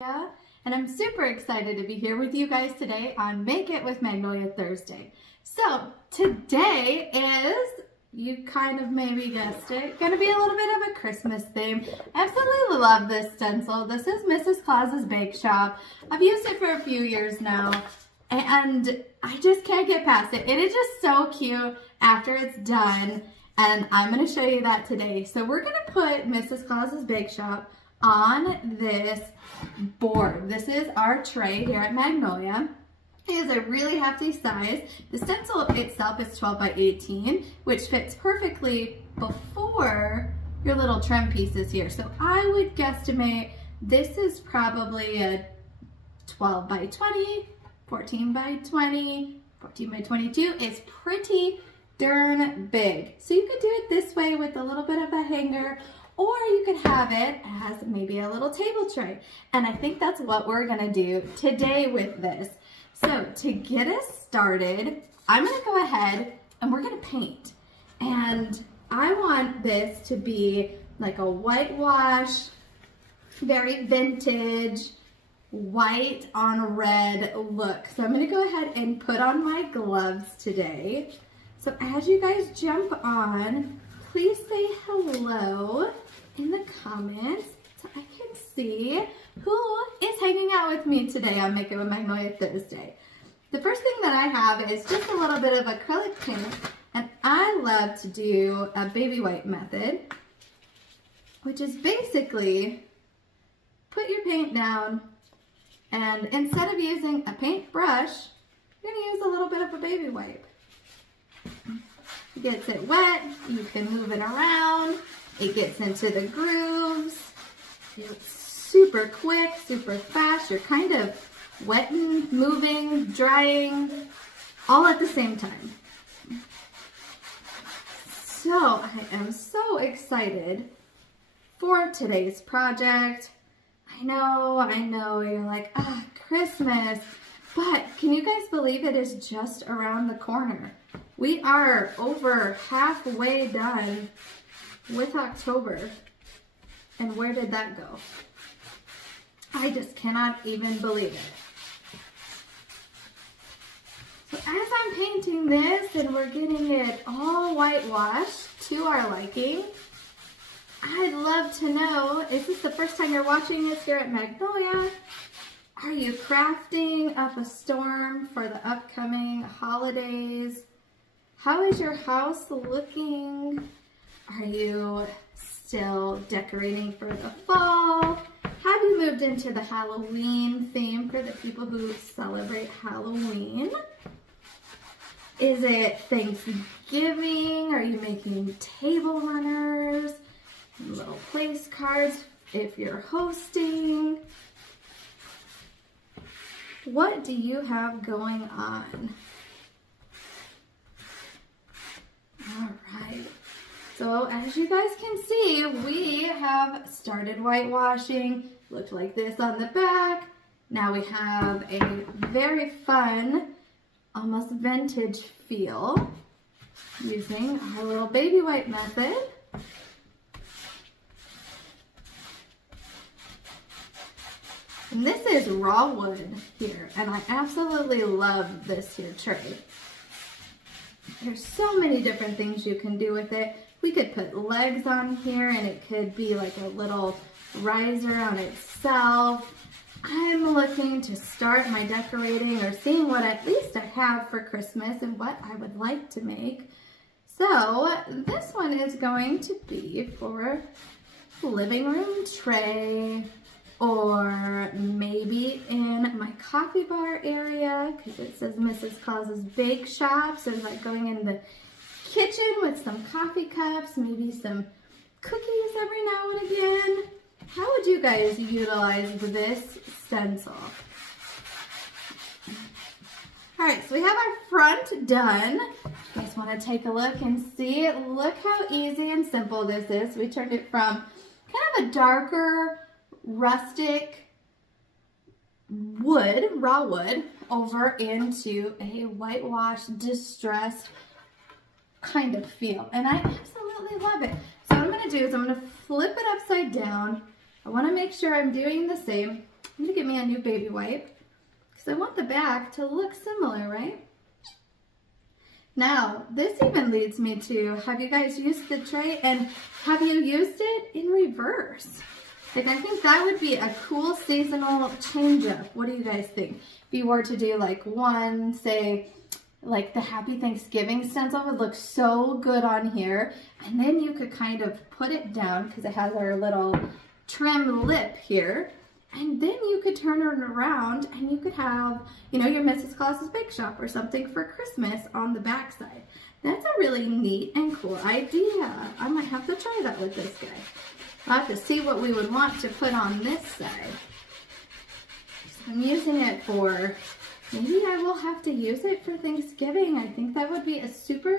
Yeah, and I'm super excited to be here with you guys today on Make It with Magnolia Thursday. So today is, you kind of maybe guessed it, going to be a little bit of a Christmas theme. I absolutely love this stencil. This is Mrs. Claus's Bake Shop. I've used it for a few years now and I just can't get past it. It is just so cute after it's done, and I'm going to show you that today. So we're going to put Mrs. Claus's Bake Shop on this board. This is our tray here at Magnolia. It is a really hefty size. The stencil itself is 12 by 18, which fits perfectly before your little trim pieces here. So I would guesstimate this is probably a 12 by 20, 14 by 20, 14 by 22. It's pretty darn big. So you could do it this way with a little bit of a hanger, or you could have it as maybe a little table tray. And I think that's what we're gonna do today with this. So to get us started, I'm gonna go ahead and we're gonna paint. And I want this to be like a whitewash, very vintage, white on red look. So I'm gonna go ahead and put on my gloves today. So as you guys jump on, please say hello in the comments so I can see who is hanging out with me today on Make It with Magnolia Thursday. The first thing that I have is just a little bit of acrylic paint, and I love to do a baby wipe method, which is basically put your paint down, and instead of using a paintbrush, you're gonna use a little bit of a baby wipe. It gets it wet, you can move it around, it gets into the grooves, it's super quick, super fast, you're kind of wetting, moving, drying, all at the same time. So I am so excited for today's project. I know, you're like, Christmas, but can you guys believe it is just around the corner? We are over halfway done with October, and where did that go? I just cannot even believe it. So as I'm painting this and we're getting it all whitewashed to our liking, I'd love to know, is this the first time you're watching this here at Magnolia? Are you crafting up a storm for the upcoming holidays? How is your house looking? Are you still decorating for the fall? Have you moved into the Halloween theme for the people who celebrate Halloween? Is it Thanksgiving? Are you making table runners? Little place cards if you're hosting? What do you have going on? All right. So as you guys can see, we have started whitewashing. Looked like this on the back. Now we have a very fun, almost vintage feel using our little baby wipe method. And this is raw wood here, and I absolutely love this here tray. There's so many different things you can do with it. We could put legs on here and it could be like a little riser on itself. I'm looking to start my decorating or seeing what at least I have for Christmas and what I would like to make. So this one is going to be for living room tray, or maybe in my coffee bar area because it says Mrs. Claus's Bake Shop. So it's like going in the kitchen with some coffee cups, maybe some cookies every now and again. How would you guys utilize this stencil? All right, so we have our front done. You guys want to take a look and see? Look how easy and simple this is. We turned it from kind of a darker, rustic wood, raw wood, over into a whitewashed, distressed kind of feel. And I absolutely love it. So what I'm going to do is I'm going to flip it upside down. I want to make sure I'm doing the same. I'm gonna get me a new baby wipe because I want the back to look similar, right? Now, this even leads me to, have you guys used the tray and have you used it in reverse? Like, I think that would be a cool seasonal change up. What do you guys think? If you were to do like one, say, like the Happy Thanksgiving stencil would look so good on here. And then you could kind of put it down because it has our little trim lip here. And then you could turn it around and you could have, you know, your Mrs. Claus's Bake Shop or something for Christmas on the back side. That's a really neat and cool idea. I might have to try that with this guy. I'll have to see what we would want to put on this side. So I'm using it for, maybe I will have to use it for Thanksgiving. I think that would be a super,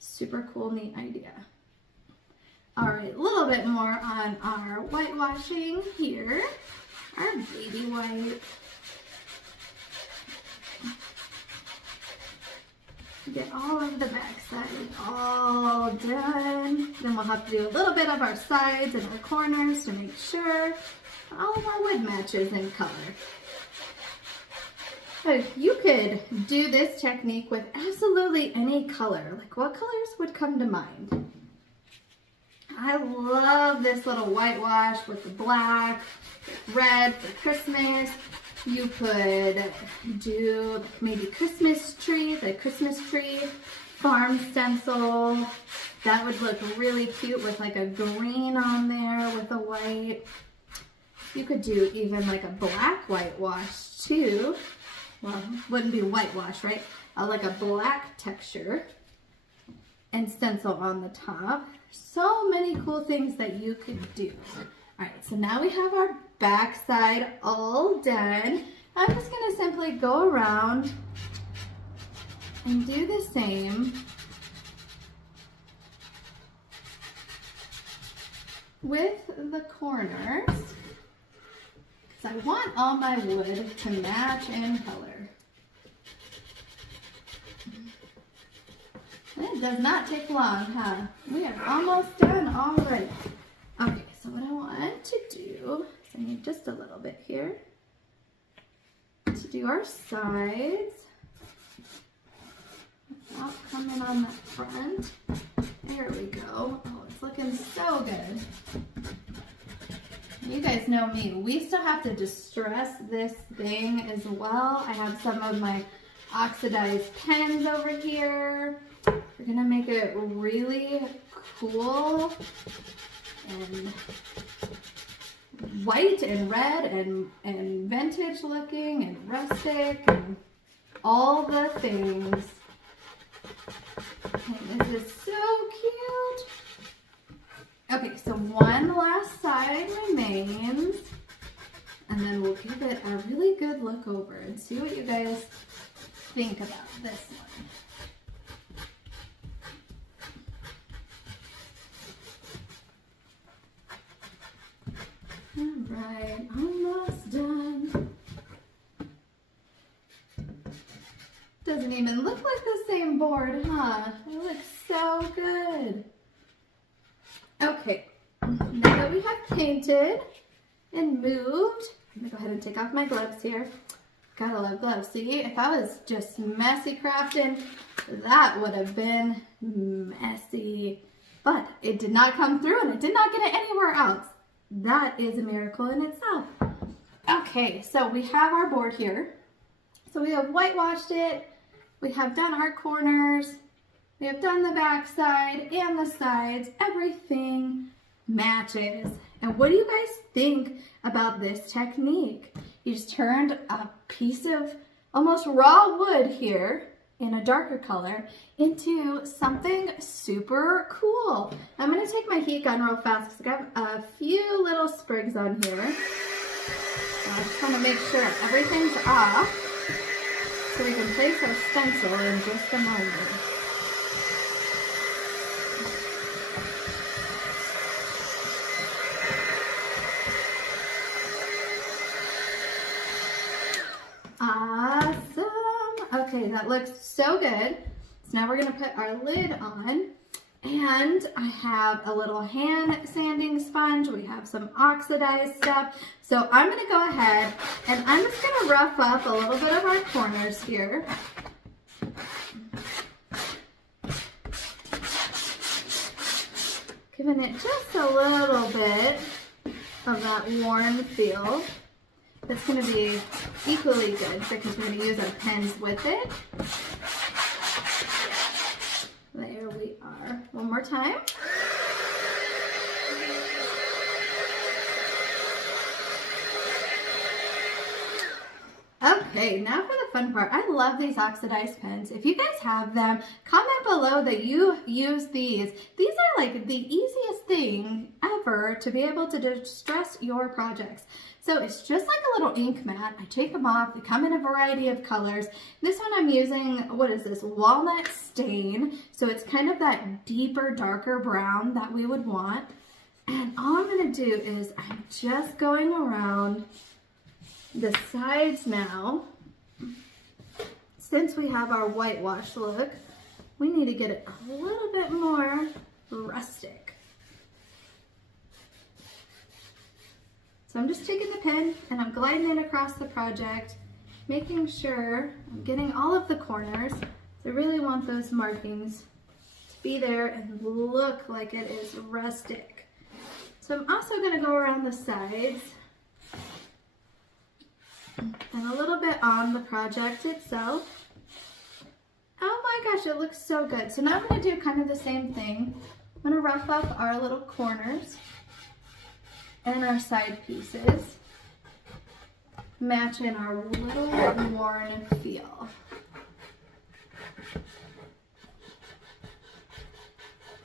super cool, neat idea. All right, a little bit more on our whitewashing here. Our baby wipe. Get all of the backside all done. Then we'll have to do a little bit of our sides and our corners to make sure all of our wood matches in color. But you could do this technique with absolutely any color. Like, what colors would come to mind? I love this little whitewash with the black, red for Christmas. You could do maybe Christmas tree, the Christmas tree farm stencil. That would look really cute with like a green on there with a white. You could do even like a black whitewash too. Well, wouldn't be whitewash, right? Like a black texture and stencil on the top. So many cool things that you could do. All right, so now we have our back side all done. I'm just gonna simply go around and do the same with the corners, because I want all my wood to match in color. It does not take long, huh? We are almost done already. Okay, so what I want to do is I need just a little bit here to do our sides without coming on the front. There we go. Oh, it's looking so good. You guys know me. We still have to distress this thing as well. I have some of my oxidized pens over here. We're gonna make it really cool and white and red and vintage looking and rustic and all the things. And this is so cute. Okay, so one last side remains, and then we'll give it a really good look over and see what you guys think about this one. Alright, almost done. Doesn't even look like the same board, huh? It looks so good. Okay, now that we have painted and moved, I'm gonna go ahead and take off my gloves here. Gotta love gloves. See, if I was just messy crafting, that would have been messy. But it did not come through and it did not get it anywhere else. That is a miracle in itself. Okay, so we have our board here. So we have whitewashed it. We have done our corners. We have done the back side and the sides. Everything matches. And what do you guys think about this technique? You just turned a piece of almost raw wood here in a darker color into something super cool. I'm gonna take my heat gun real fast because I have a few little sprigs on here. I just want to make sure everything's off so we can place our stencil in just a moment. Awesome. Okay, that looks so good. So now we're gonna put our lid on. And I have a little hand sanding sponge. We have some oxidized stuff. So I'm going to go ahead and I'm just going to rough up a little bit of our corners here. Giving it just a little bit of that worn feel. That's going to be equally good because we're going to use our pens with it. There we are. One more time. Okay, now for the fun part. I love these oxidized pens. If you guys have them, comment below that you use these. These are like the easiest thing ever to be able to distress your projects. So it's just like a little ink mat. I take them off. They come in a variety of colors. This one I'm using, what is this? Walnut stain. So it's kind of that deeper, darker brown that we would want. And all I'm going to do is I'm just going around the sides now. Since we have our whitewash look, we need to get it a little bit more rustic. So I'm just taking the pen and I'm gliding it across the project, making sure I'm getting all of the corners. I really want those markings to be there and look like it is rustic. So I'm also going to go around the sides and a little bit on the project itself. Oh my gosh, it looks so good. So now I'm going to do kind of the same thing. I'm going to rough up our little corners and our side pieces, matching our little worn feel.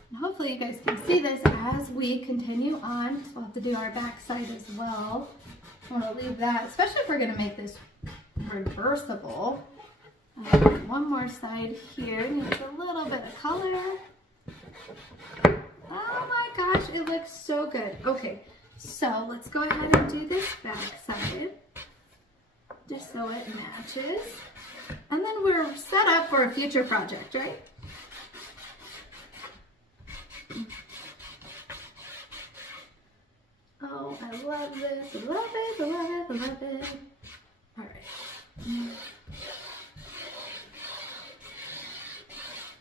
And hopefully you guys can see this as we continue on. So we'll have to do our back side as well. I want to leave that, especially if we're going to make this reversible. I have one more side here, needs a little bit of color. Oh my gosh, it looks so good. Okay, so let's go ahead and do this back side, just so it matches. And then we're set up for a future project, right? Oh, I love this. I love it. I love it. I love it. All right.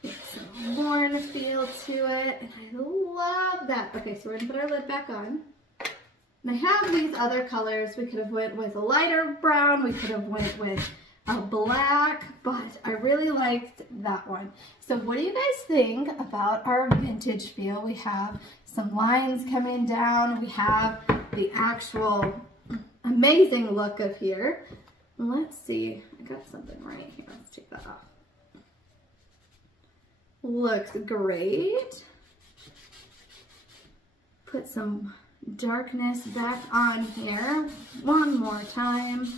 Get some worn feel to it. And I love that. Okay, so we're going to put our lid back on. And I have these other colors. We could have went with a lighter brown. We could have went with a black, but I really liked that one. So what do you guys think about our vintage feel? We have some lines coming down. We have the actual amazing look of here. Let's see. I got something right here. Let's take that off. Looks great. Put some darkness back on here one more time.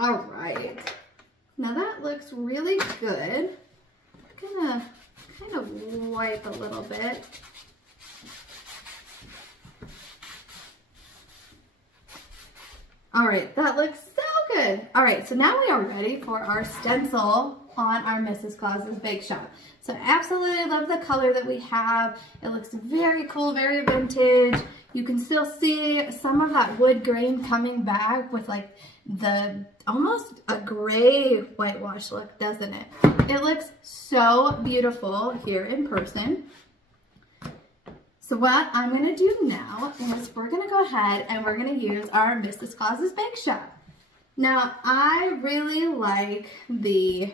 All right. Now that looks really good. I'm gonna kind of wipe a little bit. All right, that looks so good. All right, so now we are ready for our stencil on our Mrs. Claus's Bake Shop. So I absolutely love the color that we have. It looks very cool, very vintage. You can still see some of that wood grain coming back with like the almost a gray whitewash look, doesn't it? It looks so beautiful here in person. So what I'm gonna do now is we're gonna go ahead and we're gonna use our Mrs. Claus's Bake Shop. Now I really like the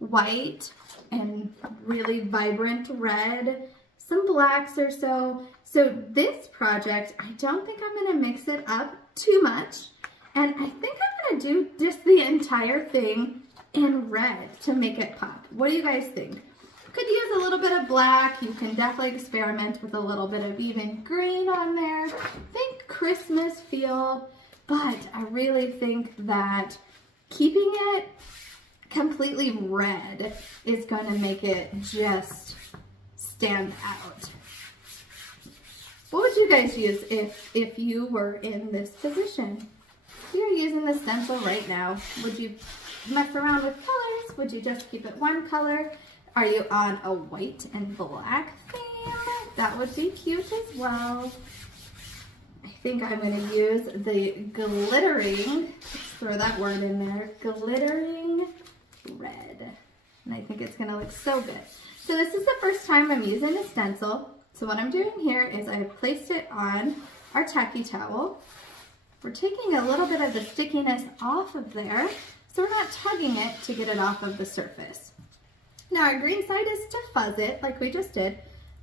white and really vibrant red, some blacks or so. So this project, I don't think I'm gonna mix it up too much. And I think I'm gonna do just the entire thing in red to make it pop. What do you guys think? Could use a little bit of black. You can definitely experiment with a little bit of even green on there. Think Christmas feel, but I really think that keeping it completely red is gonna make it just stand out. What would you guys use if you were in this position? If you're using the stencil right now, would you mess around with colors? Would you just keep it one color? Are you on a white and black theme? That would be cute as well. I think I'm going to use the glittering, let's throw that word in there, glittering red. And I think it's going to look so good. So this is the first time I'm using a stencil. So what I'm doing here is I've placed it on our tacky towel. We're taking a little bit of the stickiness off of there, so we're not tugging it to get it off of the surface. Now our green side is to fuzz it like we just did.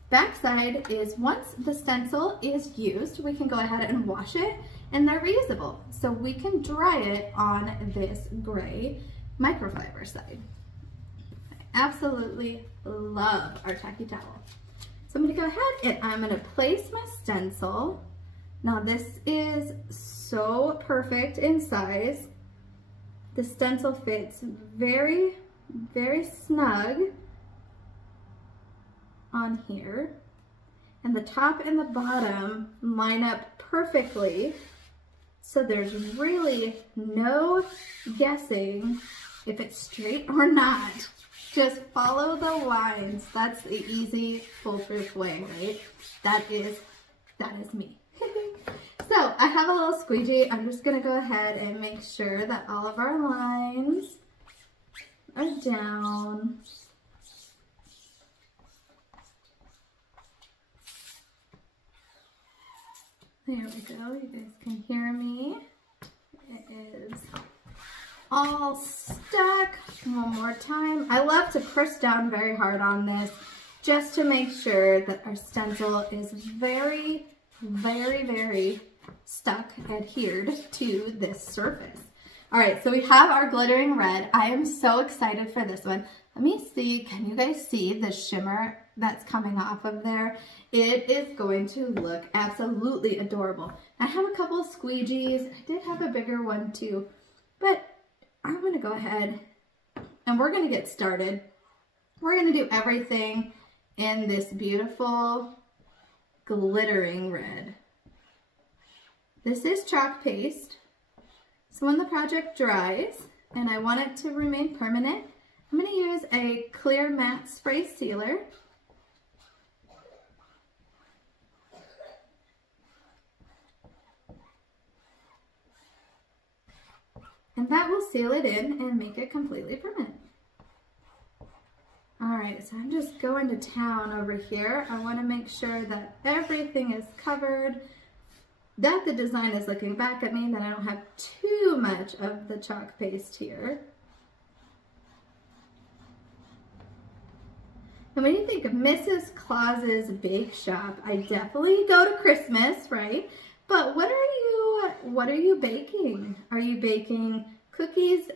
Back side is once the stencil is used, we can go ahead and wash it, and they're reusable. So we can dry it on this gray microfiber side. I absolutely love our tacky towel. So I'm gonna go ahead and I'm gonna place my stencil. Now this is so perfect in size. The stencil fits very, very snug on here. And the top and the bottom line up perfectly. So there's really no guessing if it's straight or not. Just follow the lines. That's the easy, foolproof way, right? That is me. So I have a little squeegee. I'm just gonna go ahead and make sure that all of our lines are down. There we go. You guys can hear me. It is all stuck. One more time. I love to press down very hard on this just to make sure that our stencil is very, very, very stuck, adhered to this surface. All right, so we have our glittering red. I am so excited for this one. Let me see, can you guys see the shimmer that's coming off of there? It is going to look absolutely adorable. I have a couple of squeegees. I did have a bigger one too, but I'm gonna go ahead and we're gonna get started. We're gonna do everything in this beautiful glittering red. This is chalk paste. So when the project dries and I want it to remain permanent, I'm going to use a clear matte spray sealer. And that will seal it in and make it completely permanent. All right, so I'm just going to town over here. I want to make sure that everything is covered, that the design is looking back at me, that I don't have too much of the chalk paste here. And when you think of Mrs. Claus's Bake Shop, I definitely go to Christmas, right? But what are you baking? Are you baking cookies?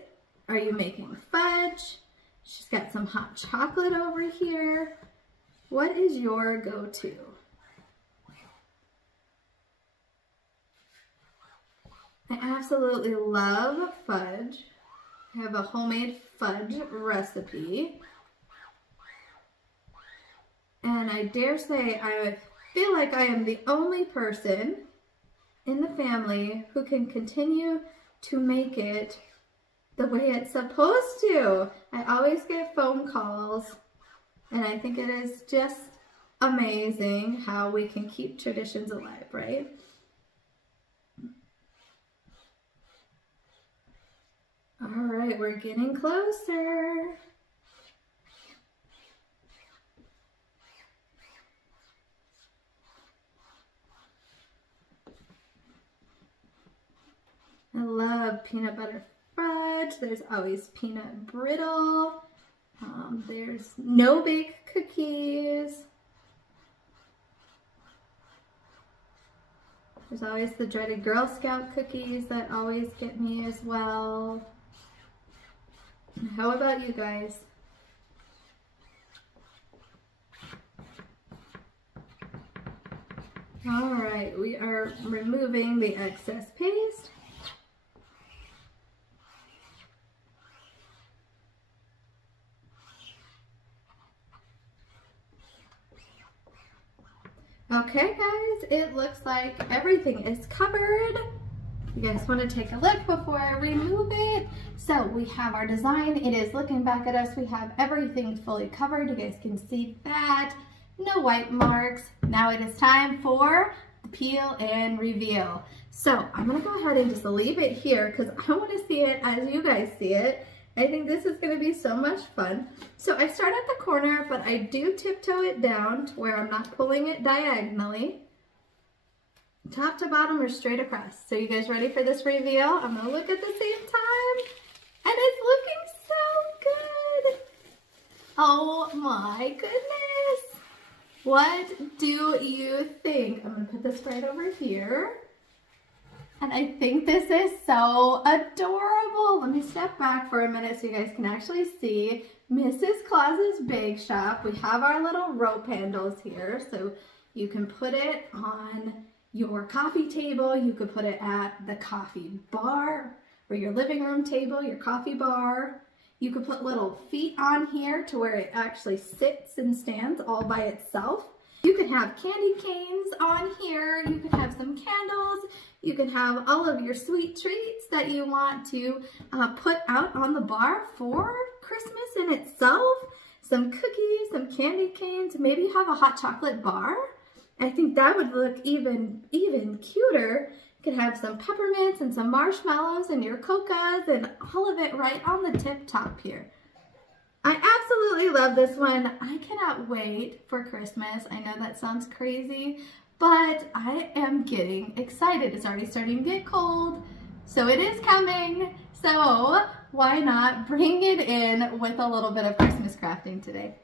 Are you making fudge? She's got some hot chocolate over here. What is your go-to? I absolutely love fudge. I have a homemade fudge recipe. And I dare say I feel like I am the only person in the family who can continue to make it the way it's supposed to. I always get phone calls, and I think it is just amazing how we can keep traditions alive, right? All right, we're getting closer. I love peanut butter fudge. There's always peanut brittle. There's no-bake cookies. There's always the dreaded Girl Scout cookies that always get me as well. How about you guys? All right, we are removing the excess paste. Okay guys, it looks like everything is covered. You guys want to take a look before I remove it? So we have our design. It is looking back at us. We have everything fully covered. You guys can see that. No white marks. Now it is time for the peel and reveal. So I'm going to go ahead and just leave it here because I want to see it as you guys see it. I think this is going to be so much fun. So I start at the corner, but I do tiptoe it down to where I'm not pulling it diagonally. Top to bottom or straight across. So you guys ready for this reveal? I'm going to look at the same time. And it's looking so good. Oh my goodness. What do you think? I'm going to put this right over here. And I think this is so adorable. Let me step back for a minute so you guys can actually see Mrs. Claus's Bake Shop. We have our little rope handles here, so you can put it on your coffee table. You could put it at the coffee bar or your living room table, your coffee bar. You could put little feet on here to where it actually sits and stands all by itself. You could have candy canes on here. You could have some candles. You can have all of your sweet treats that you want to put out on the bar for Christmas in itself. Some cookies, some candy canes, maybe have a hot chocolate bar. I think that would look even cuter. You could have some peppermints and some marshmallows and your cocoas and all of it right on the tip top here. I absolutely love this one. I cannot wait for Christmas. I know that sounds crazy, but I am getting excited. It's already starting to get cold, so it is coming. So why not bring it in with a little bit of Christmas crafting today?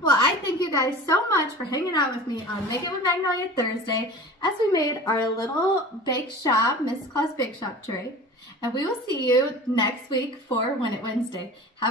Well, I thank you guys so much for hanging out with me on Make It with Magnolia Thursday as we made our little bake shop, Mrs. Claus Bake Shop tray. And we will see you next week for Win It Wednesday. Have a